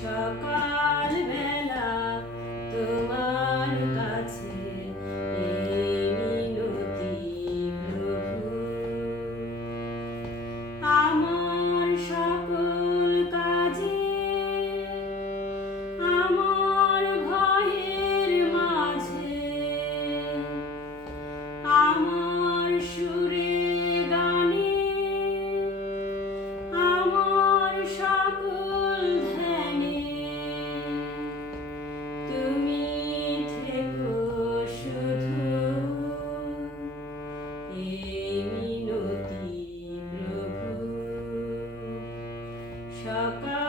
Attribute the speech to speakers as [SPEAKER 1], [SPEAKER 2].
[SPEAKER 1] সকাল বেলা তোমার কাছে আমার সকল কাজে আমার মিনতি প্রভু সকাল